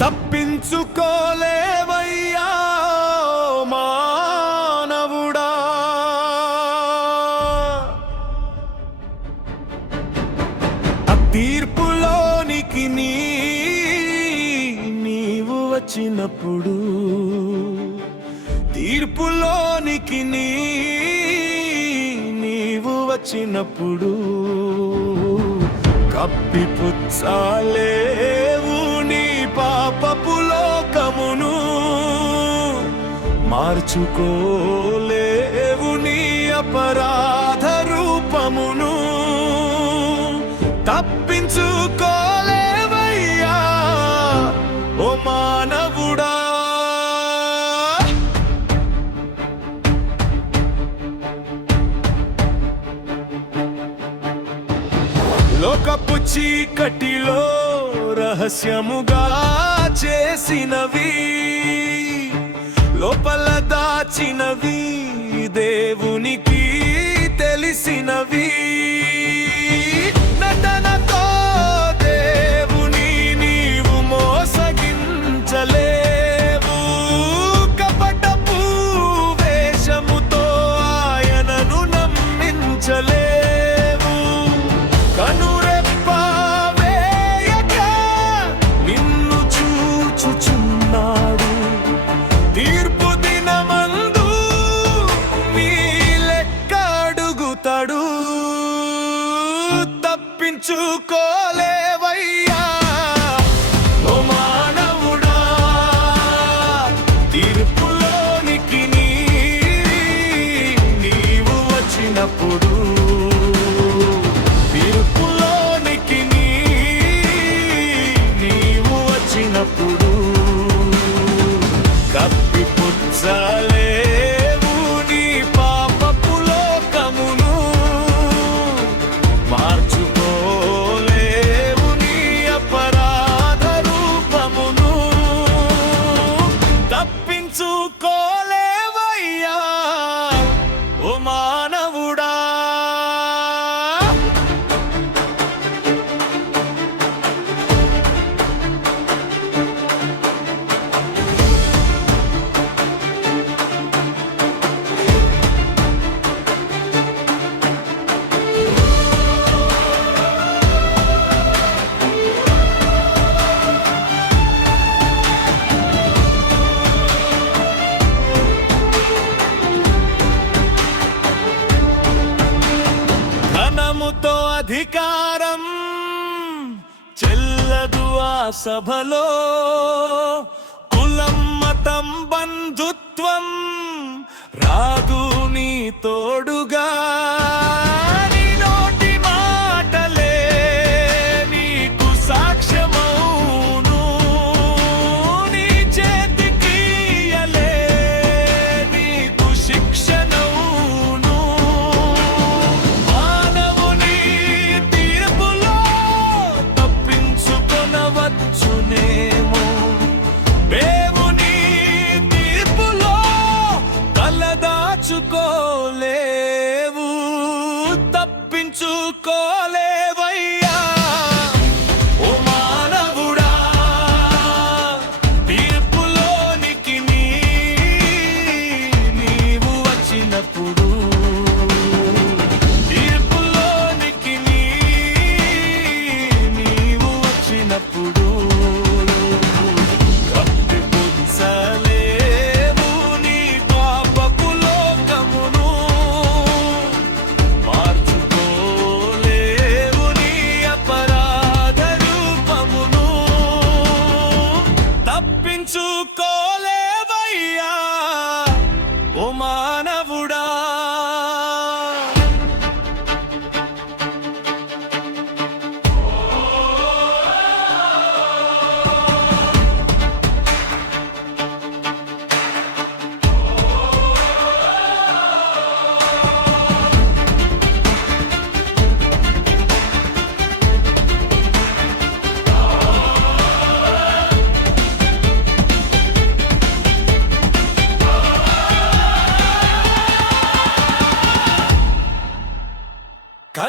తప్పించుకోలేవయ్యా మానవుడా. తీర్పులోనికి నీ నీవు వచ్చినప్పుడు తీర్పులోనికి నీవు వచ్చినప్పుడు కప్పిపుచ్చాలే మార్చుకోలేవు నీ అపరాధ రూపమును. తప్పించుకోలేవయ్యా ఓ మానవుడా. లోకపు చీకటిలో రహస్యముగా చేసినవి. లోపల దాచినవి తప్పించుకోలే అధికారం చెల్లదు ఆ సభలో. కులం మతం బంధుత్వం రాదు నీ తోడు.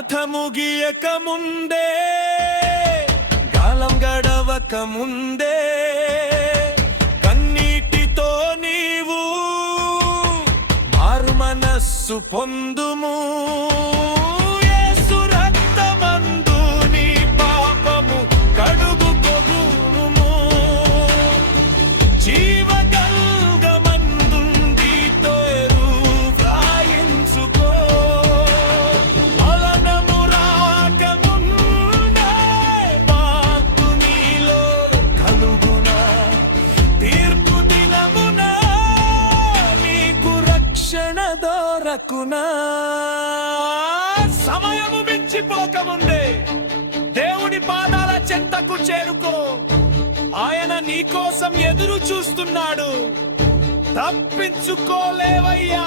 కథ ముగియక ముందే గాలం గడవక ముందే కన్నీటితో నీవు మారు మనస్సు పొందుము. దొరకునా సమయము మించిపోకముందే దేవుని పాదాల చెంతకు చేరుకో. ఆయన నీ కోసం ఎదురు చూస్తున్నాడు. తప్పించుకోలేవయ్యా.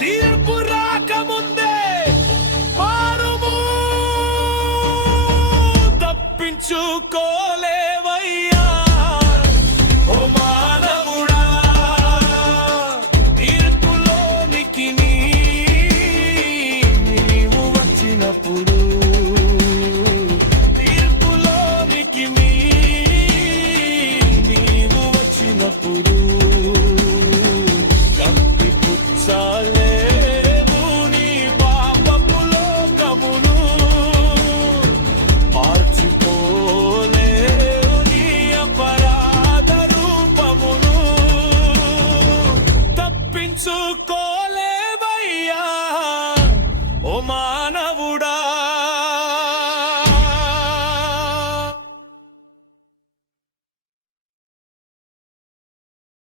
తీర్పు రాకముందు took off.